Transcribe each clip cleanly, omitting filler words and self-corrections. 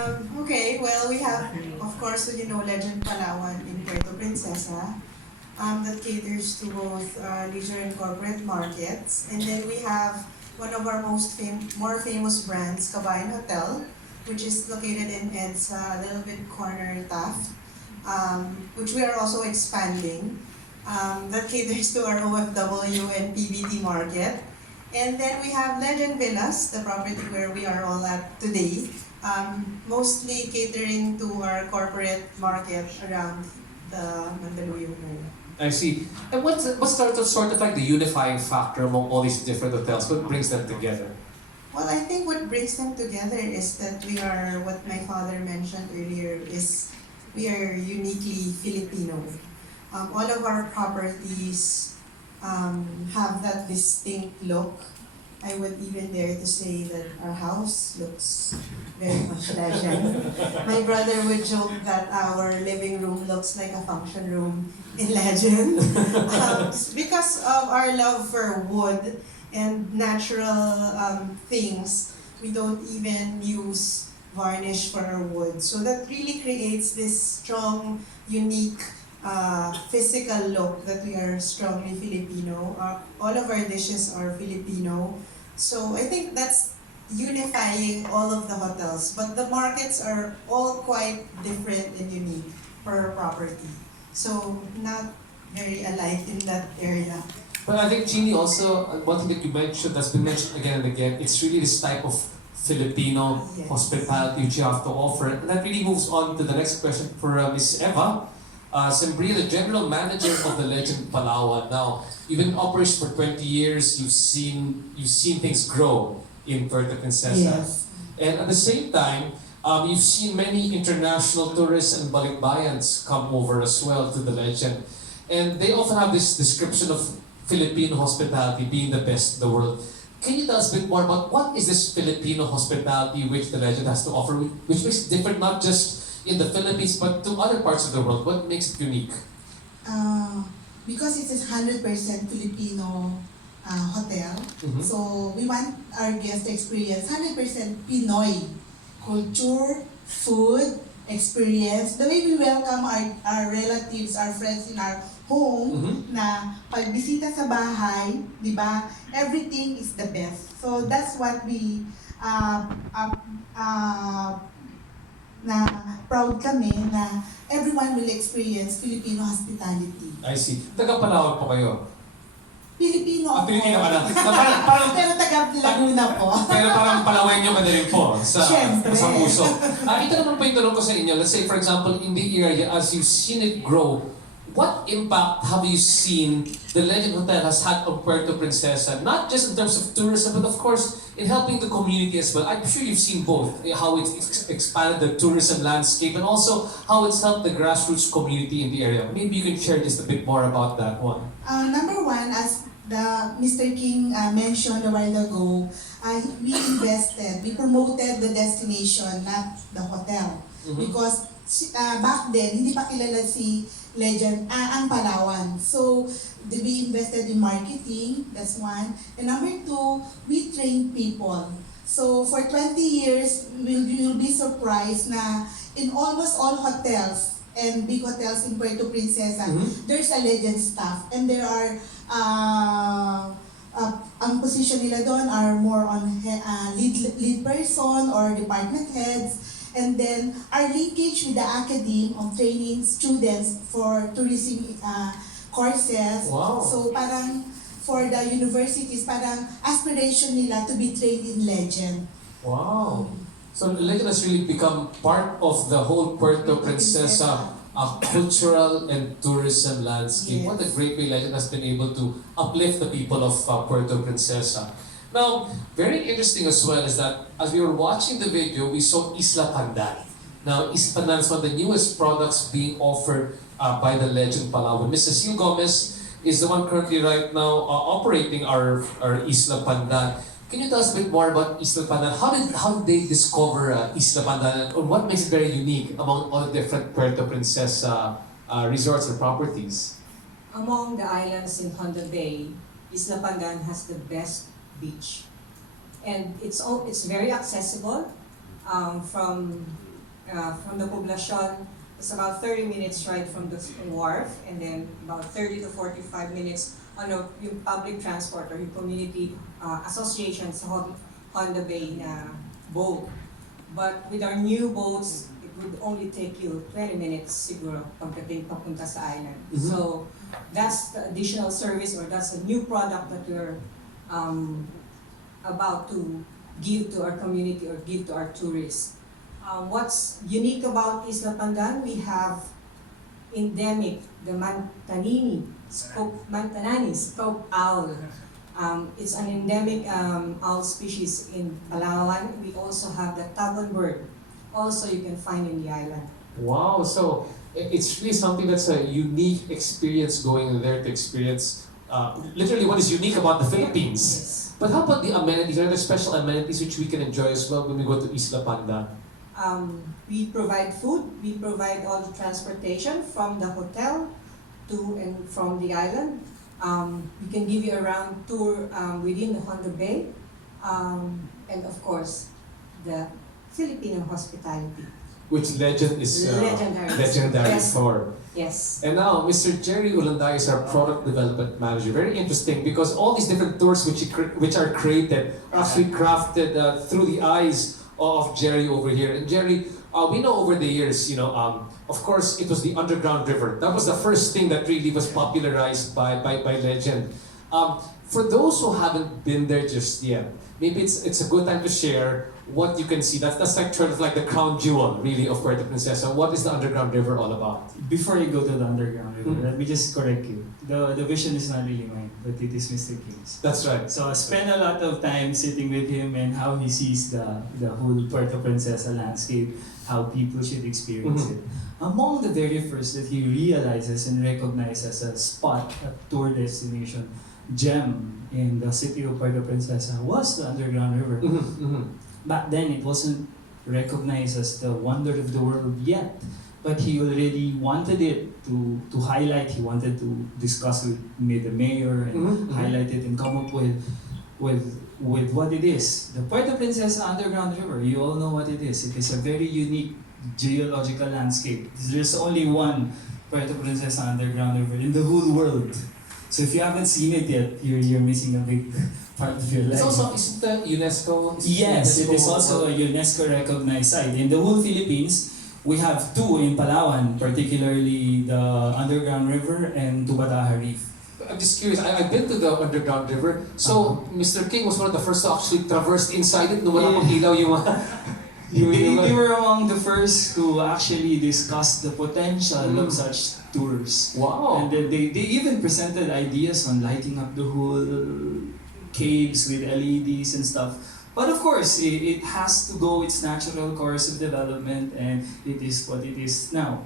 Okay, well, we have, of course, Legend Palawan in Puerto Princesa, that caters to both leisure and corporate markets. And then we have one of our more famous brands, Kabayan Hotel, which is located in EDSA, a little bit corner Taft, which we are also expanding. That caters to our OFW and PBT market. And then we have Legend Villas, the property where we are all at today, mostly catering to our corporate market around the Mandaluyong area. I see. And what's sort of like the unifying factor among all these different hotels? What brings them together? Well, I think what brings them together is that we are, what my father mentioned earlier, is we are uniquely Filipino. All of our properties have that distinct look. I would even dare to say that our house looks very much Legend. My brother would joke that our living room looks like a function room in Legend. Because of our love for wood and natural things, we don't even use varnish for our wood. So that really creates this strong, unique physical look that we are strongly Filipino. All of our dishes are Filipino. So I think that's unifying all of the hotels. But the markets are all quite different and unique per property. So not very alike in that area. But I think, Jeannie, also, one thing that you mentioned, that's been mentioned again and again, it's really this type of Filipino Yes. hospitality which you have to offer. And that really moves on to the next question for Ms. Eva. Sembria, the general manager of the Legend Palawan. Now, you've been in operation for 20 years. You've seen things grow in Puerto Princesa. Yes. And at the same time, you've seen many international tourists and balikbayans come over as well to the Legend. And they often have this description of Filipino hospitality being the best in the world. Can you tell us a bit more about what is this Filipino hospitality which the Legend has to offer, which makes it different not just in the Philippines but to other parts of the world? What makes it unique? Because it is 100% Filipino hotel, Mhm. so we want our guests to experience 100% Pinoy culture, food, experience. The way we welcome our relatives, our friends in our home, Mhm. na pagbisita sa bahay, di ba, everything is the best. So that's what we na proud kami na everyone will experience Filipino hospitality. I see. Taga Palawan po kayo. Filipino ako. Pilipino ka na. Parang, Pero taga Laguna po. pero parang Palawan nyo ka na rin po Siyempre. sa puso. Ito naman po yung tanong ko sa inyo. Let's say, for example, in the area, as you've seen it grow, what impact have you seen the Legend Hotel has had on Puerto Princesa? Not just in terms of tourism, but of course, in helping the community as well. I'm sure you've seen both, how it's expanded the tourism landscape and also how it's helped the grassroots community in the area. Maybe you can share just a bit more about that one. Number one, as the Mr. King mentioned a while ago, we invested, we promoted the destination, not the hotel. Mhm. Because back then, hindi pa kilala si Legend, ang Palawan. So, we invested in marketing, that's one. And number two, we train people. So, for 20 years, you'll be surprised na in almost all hotels and big hotels in Puerto Princesa, Mhm. there's a Legend staff. And there are, ang position nila doon are more on lead person or department heads. And then our linkage with the academy of training students for tourism courses. Wow. So parang for the universities, parang aspiration nila to be trained in Legend. Wow. So Legend has really become part of the whole Puerto Princesa cultural and tourism landscape. Yes. What a great way Legend has been able to uplift the people of Puerto Princesa. Now, very interesting as well is that as we were watching the video, we saw Isla Pandan. Now, Isla Pandan is one of the newest products being offered by the Legend Palawan. Mrs. Cecile Gomez is the one currently right now operating our Isla Pandan. Can you tell us a bit more about Isla Pandan? How did they discover Isla Pandan, and what makes it very unique among all the different Puerto Princesa resorts or properties? Among the islands in Honda Bay, Isla Pandan has the best beach. And it's very accessible. from the poblacion. It's about 30 minutes ride from the wharf, and then about 30 to 45 minutes on yung public transport or yung community associations Honda Bay na boat. But with our new boats, it would only take you 20 minutes siguro pagdating papunta sa island. Mhm. So that's the additional service, or that's a new product that we're about to give to our community or give to our tourists. What's unique about Isla Pandan, we have endemic, the Mantanani scope owl. It's an endemic owl species in Palawan. We also have the tabon bird, also you can find in the island. Wow, so it's really something that's a unique experience going there to experience literally what is unique about the Philippines. Yes. But how about the amenities? Are there special amenities which we can enjoy as well when we go to Isla Pandan? We provide food, we provide all the transportation from the hotel to and from the island. We can give you a round tour within the Honda Bay, and of course, the Filipino hospitality. Which Legend is legendary Yes. for. Yes. And now, Mr. Jerry Ulanday is our product development manager. Very interesting because all these different tours which are created are actually crafted through the eyes of Jerry over here. And Jerry, we know over the years, of course, it was the underground river. That was the first thing that really was popularized by Legend. For those who haven't been there just yet, maybe it's a good time to share what you can see. That's like sort of like the crown jewel, really, of Puerto Princesa. What is the underground river all about? Before you go to the underground river, let me just correct you. The vision is not really mine, but it is Mr. King's. That's right. So I spent a lot of time sitting with him and how he sees the whole Puerto Princesa landscape, how people should experience it. Among the very first that he realizes and recognizes as a spot, a tour destination, gem in the city of Puerto Princesa was the underground river. Back then, it wasn't recognized as the wonder of the world yet, but he already wanted it to highlight. He wanted to discuss with the mayor and highlight it and come up with what it is. The Puerto Princesa Underground River, you all know what it is. It is a very unique geological landscape. There's only one Puerto Princesa Underground River in the whole world. So if you haven't seen it yet, you're missing a big part of your life. It's also, isn't the UNESCO? Yes, it is also a UNESCO recognized site. In the whole Philippines, we have two in Palawan, particularly the Underground River and Tubataha Reef. I'm just curious, I've been to the underground river. So, Mr. King was one of the first to actually traverse inside it. No wala pang ilaw yung They were among the first to actually discuss the potential of such tours. Wow. And then they even presented ideas on lighting up the whole caves with LEDs and stuff. But of course, it has to go its natural course of development, and it is what it is now.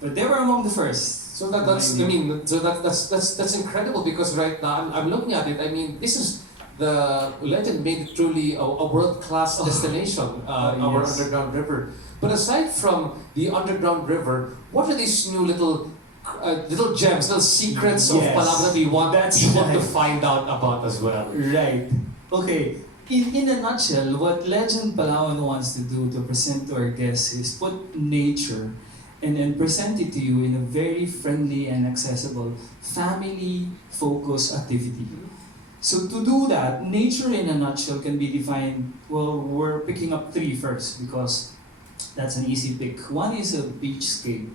But they were among the first. So that's incredible because right now I'm looking at it. I mean, this is the Legend made it truly a world-class destination, our yes. underground river. But aside from the underground river, what are these new little gems, little secrets of Yes. Palawan that we want That's people to right. find out about as well? Right. Okay. In a nutshell, what Legend Palawan wants to do to present to our guests is put nature and present it to you in a very friendly and accessible, family-focused activity. So to do that, nature in a nutshell can be defined, well, we're picking up three first because that's an easy pick. One is a beachscape,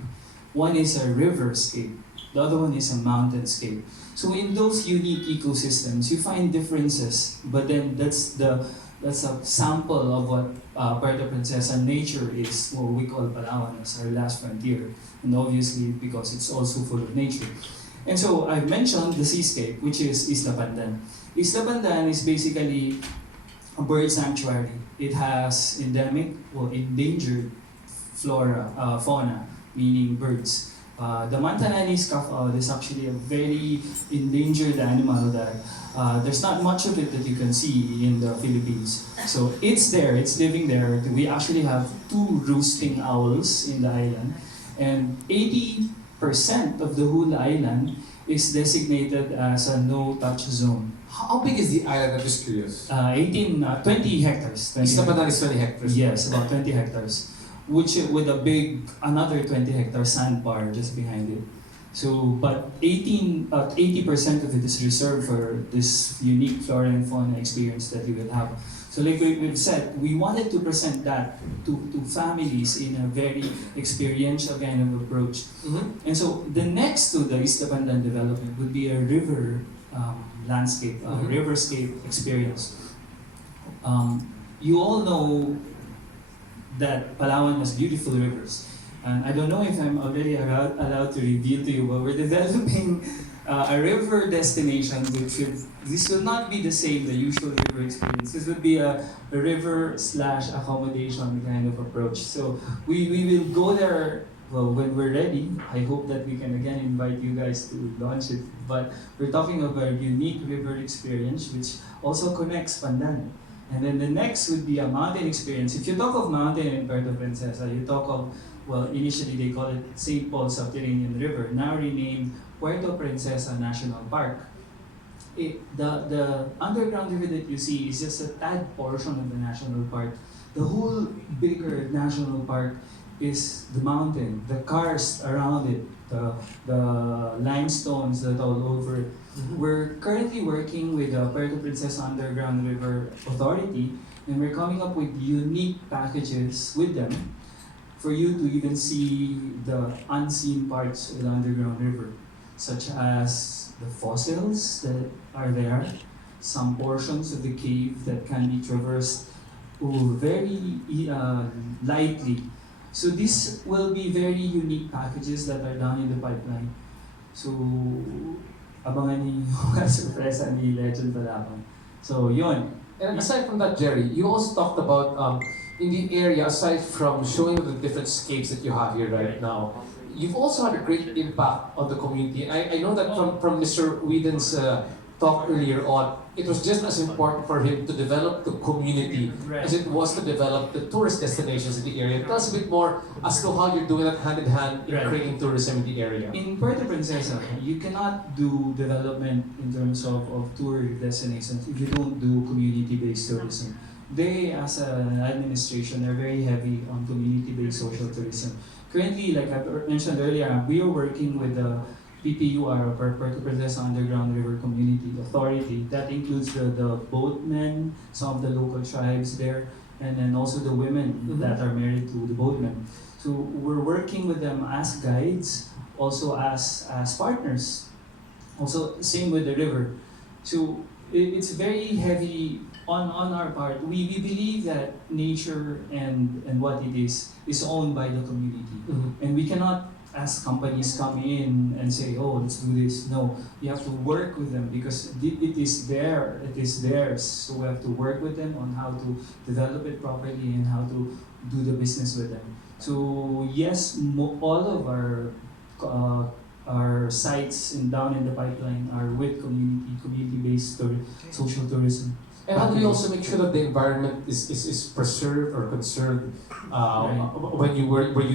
one is a riverscape, the other one is a mountainscape. So in those unique ecosystems, you find differences, but then that's a sample of what Puerto Princesa nature is, what we call Palawan as our last frontier, and obviously because it's also full of nature. And so I've mentioned the seascape, which is Isla Pandan. Isla Pandan is basically a bird sanctuary. It has endemic or endangered fauna, meaning birds. The Mantanani scuffle is actually a very endangered animal that there's not much of it that you can see in the Philippines. So it's there, it's living there. We actually have 2 roosting owls in the island, and 80% of the whole island is designated as a no-touch zone. How big is the island? I'm just curious. 20 hectares. 20 Isla Pandan is hectares. 20 hectares. Yes, about 20 hectares, which with a big another 20 hectare sandbar just behind it. So, but 80% of it is reserved for this unique flora and fauna experience that you will have. So, like we've said, we wanted to present that to families in a very experiential kind of approach. Mhm. And so, the next to the Isla Pandan development would be a river landscape, Mhm. riverscape experience. You all know that Palawan has beautiful rivers. And I don't know if I'm already allowed to reveal to you, but we're developing a river destination this will not be the same, the usual river experience. This would be a river slash accommodation kind of approach. So we will go there, well, when we're ready. I hope that we can again invite you guys to launch it. But we're talking of a unique river experience which also connects Pandan. And then the next would be a mountain experience. If you talk of mountain in Puerto Princesa, you talk of, well, initially they call it St. Paul Subterranean River, now renamed Puerto Princesa National Park. The underground river that you see is just a tad portion of the national park. The whole bigger national park is the mountain, the karst around it, the limestones that all over it. Mhm. We're currently working with the Puerto Princesa Underground River Authority, and we're coming up with unique packages with them for you to even see the unseen parts of the underground river, such as the fossils that are there, some portions of the cave that can be traversed very lightly. So these will be very unique packages that are down in the pipeline. So abangan niyo yung surpresa ni Legend Palawan. So yun. And aside from that, Jerry, you also talked about in the area, aside from showing the different scapes that you have here right now, you've also had a great impact on the community. I know that from Mr. Whedon's talk earlier on, it was just as important for him to develop the community as it was to develop the tourist destinations in the area. Tell us a bit more as to how you're doing that hand in hand in Right. creating tourism in the area. In Puerto Princesa, you cannot do development in terms of tour destinations if you don't do community-based tourism. They, as an administration, are very heavy on community-based social tourism. Currently, like I mentioned earlier, we are working with the PPUR, Puerto Princesa Underground River Community Authority. That includes the boatmen, some of the local tribes there, and then also the women Mhm. that are married to the boatmen. So we're working with them as guides, also as partners. Also, same with the river. So it's very heavy on our part. We believe that nature and what it is owned by the community. Mhm. And we cannot, as companies come in and say, oh, let's do this. No, you have to work with them because it is there, it is theirs. So we have to work with them on how to develop it properly and how to do the business with them. So yes, all of our sites down in the pipeline are with community-based social tourism. And how do you also make sure that the environment is preserved or conserved when you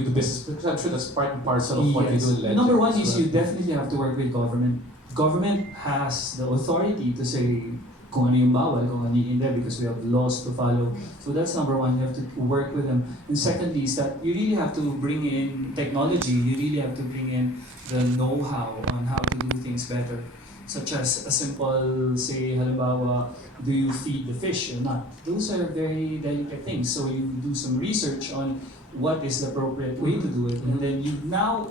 do business? Because I'm sure that's part and parcel of what you do in Legend. Number one as is well. you definitely have to work with government. Government has the authority to say kung ano yung bawal, kung ano yung hindi, because we have laws to follow. So that's number one, you have to work with them. And secondly is that you really have to bring in technology, you really have to bring in the know-how on how to do things better. Such as a simple, say, halimbawa, do you feed the fish or not? Those are very delicate things. So you do some research on what is the appropriate way to do it. And then you now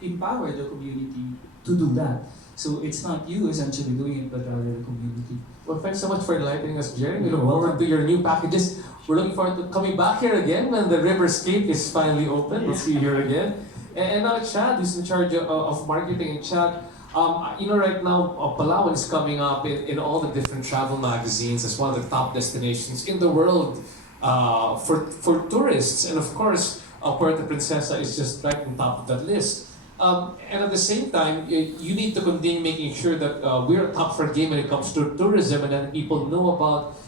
empower the community to do that. So it's not you essentially doing it, but rather the community. Well, thanks so much for enlightening us, Jerry. We look You're forward welcome. to your new packages. We're looking forward to coming back here again when the riverscape is finally open. We'll see you here again. And now Chad, who's in charge of marketing. And Chad, right now, Palawan is coming up in all the different travel magazines as one of the top destinations in the world for tourists. And of course, Puerto Princesa is just right on top of that list. And at the same time, you need to continue making sure that we're top for game when it comes to tourism and that people know about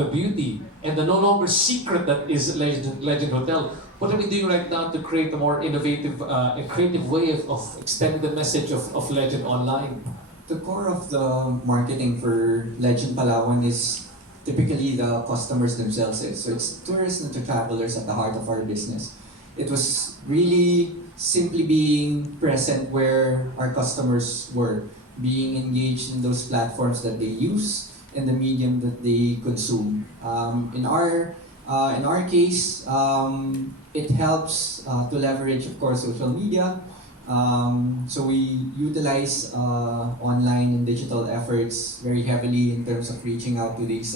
the beauty and the no longer secret that is Legend Hotel. What are we doing right now to create a more innovative and creative way of extending the message of Legend online? The core of the marketing for Legend Palawan is typically the customers themselves. So it's tourists and travelers at the heart of our business. It was really simply being present where our customers were, being engaged in those platforms that they use and the medium that they consume. In our case, it helps to leverage, of course, social media. So we utilize online and digital efforts very heavily in terms of reaching out to these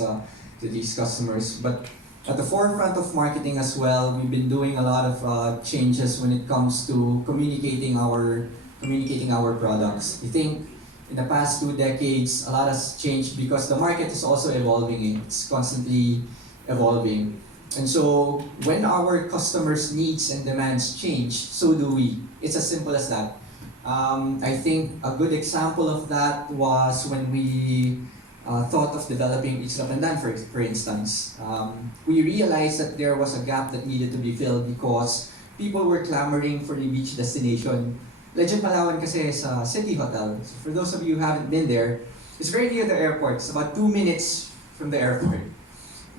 customers. But at the forefront of marketing as well, we've been doing a lot of changes when it comes to communicating our products. I think in the past 2 decades, a lot has changed because the market is also evolving. It's constantly evolving. And so when our customers' needs and demands change, so do we. It's as simple as that. I think a good example of that was when we thought of developing Isla Pandan, for instance. We realized that there was a gap that needed to be filled because people were clamoring for the beach destination. Legend Palawan kasi is a city hotel. So for those of you who haven't been there, it's very near the airport. It's about 2 minutes from the airport.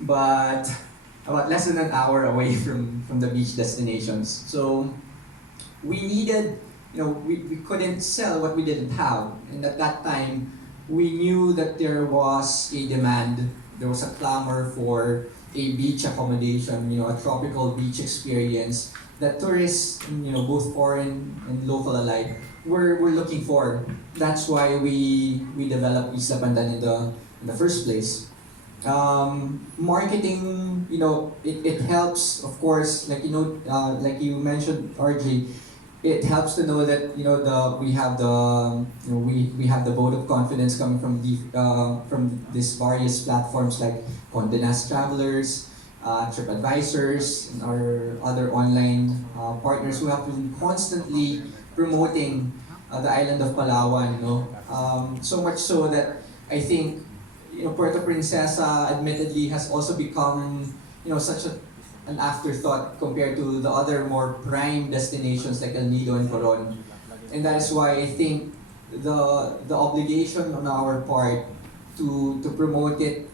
But about less than an hour away from the beach destinations. So we needed, we couldn't sell what we didn't have. And at that time, we knew that there was a demand, there was a clamor for a beach accommodation, a tropical beach experience that tourists, both foreign and local alike, were looking for. That's why we developed Isla Pandan in the first place. Marketing, it helps, of course, like you mentioned, RJ, it helps to know that we have the vote of confidence coming from these various platforms like Condé Nast Travelers, TripAdvisors, and our other online partners who have been constantly promoting the island of Palawan. So much so that I think Puerto Princesa admittedly has also become such an afterthought compared to the other more prime destinations like El Nido and Coron. And that is why I think the obligation on our part to promote it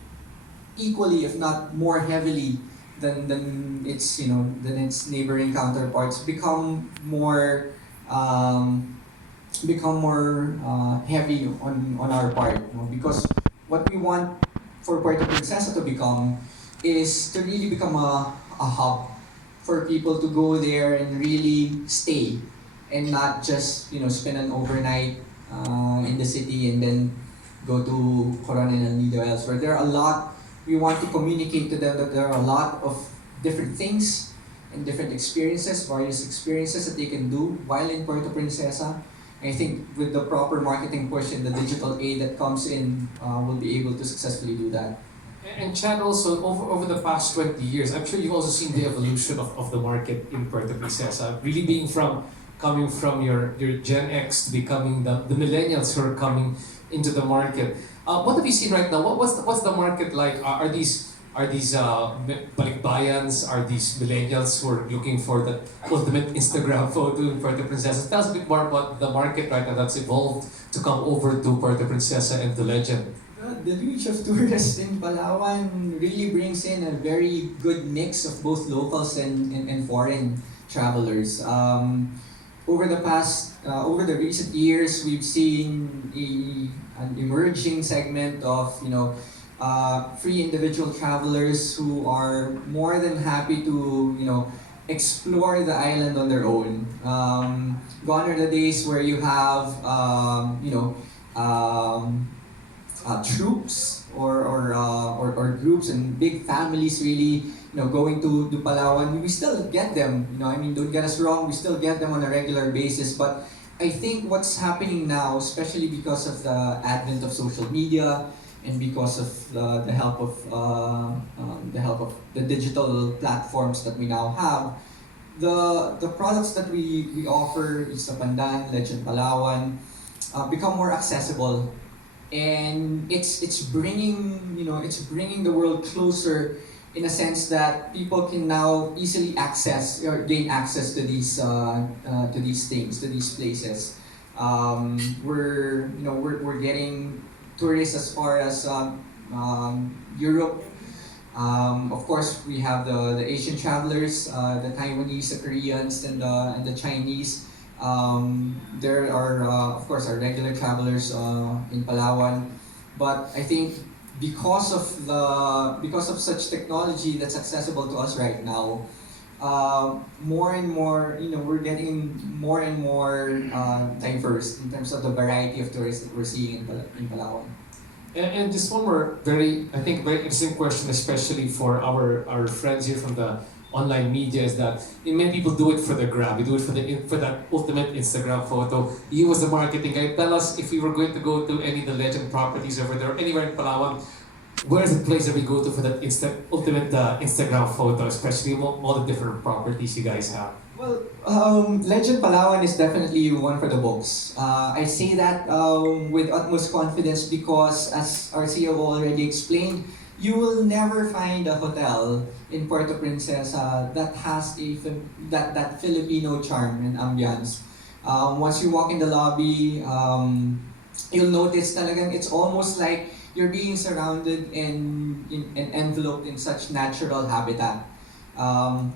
equally, if not more heavily than its neighboring counterparts, become more heavy on our part, because what we want for Puerto Princesa to become is to really become a hub for people to go there and really stay and not just spend an overnight in the city and then go to Coron and El Nido elsewhere. We want to communicate to them that there are a lot of different things and different experiences, various experiences that they can do while in Puerto Princesa. I think with the proper marketing push and the digital aid that comes in, we'll be able to successfully do that. And Chad, also, over the past 20 years, I'm sure you've also seen the evolution of the market in Puerto Princesa, really coming from your Gen X to becoming the millennials who are coming into the market. What have you seen right now? What's the market like? Are these balikbayans? Are these millennials who are looking for the ultimate Instagram photo in Puerto Princesa? Tell us a bit more about the market right now that's evolved to come over to Puerto Princesa and to Legend. The reach of tourists in Palawan really brings in a very good mix of both locals and foreign travelers. Over the recent years, we've seen an emerging segment of free individual travelers who are more than happy to explore the island on their own. Gone are the days where you have troops or groups and big families really going to Palawan. We still get them. Don't get us wrong. We still get them on a regular basis, but I think what's happening now, especially because of the advent of social media and because of the help of the digital platforms that we now have, the products that we offer, Isla Pandan, Legend Palawan, become more accessible, and it's bringing the world closer in a sense that people can now easily access or gain access to these things, to these places. We're getting tourists as far as Europe. Of course, we have the Asian travelers, the Taiwanese, the Koreans, and the Chinese. There are, of course, our regular travelers in Palawan. But I think because of such technology that's accessible to us right now, more and more, we're getting more and more diverse in terms of the variety of tourists that we're seeing in Palawan. And just one more I think, very interesting question, especially for our friends here from the online media, is that many people do it for the grab, they do it for that ultimate Instagram photo. You as the marketing guy, tell us if we were going to go to any of the Legend properties over there, anywhere in Palawan, where's the place that we go to for that ultimate Instagram photo, especially all the different properties you guys have? Well, Legend Palawan is definitely one for the books. I say that with utmost confidence because, as our CEO already explained, you will never find a hotel in Puerto Princesa that has that Filipino charm and ambiance. Once you walk in the lobby, you'll notice talagang it's almost like you're being surrounded and enveloped in such natural habitat.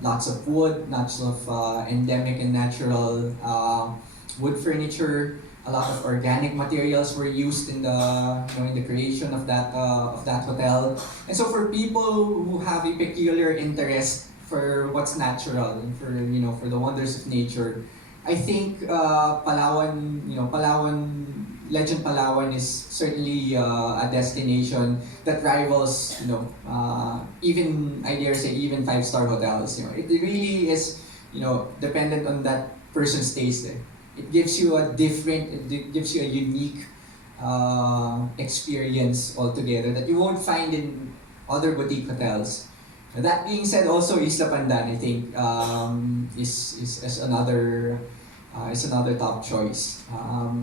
Lots of wood, lots of endemic and natural wood furniture. A lot of organic materials were used in the creation of that hotel. And so for people who have a peculiar interest for what's natural and for the wonders of nature, I think Legend Palawan is certainly a destination that rivals, even, I dare say, even five-star hotels. It really is, dependent on that person's taste. It gives you a unique experience altogether that you won't find in other boutique hotels. That being said, also Isla Pandan, I think, is another top choice.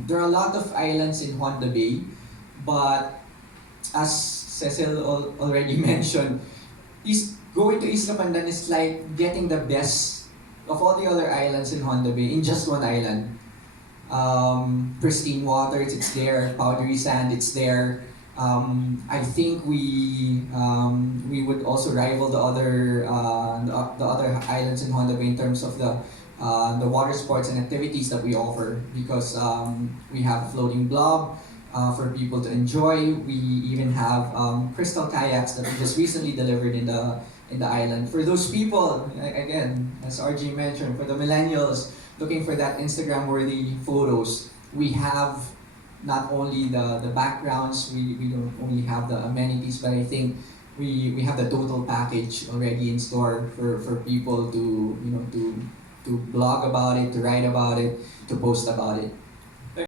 There are a lot of islands in Honda Bay, but as Cecil already mentioned, going to Isla Pandan is like getting the best of all the other islands in Honda Bay in just one island. Pristine waters, it's there. Powdery sand, it's there. I think we would also rival the other islands in Honda Bay in terms of the water sports and activities that we offer, because we have a floating blob for people to enjoy. We even have crystal kayaks that we just recently delivered in the island. For those people, again, as RG mentioned, for the millennials looking for that Instagram-worthy photos, we have not only the backgrounds, we don't only have the amenities, but I think we have the total package already in store for people to blog about it, to write about it, to post about it.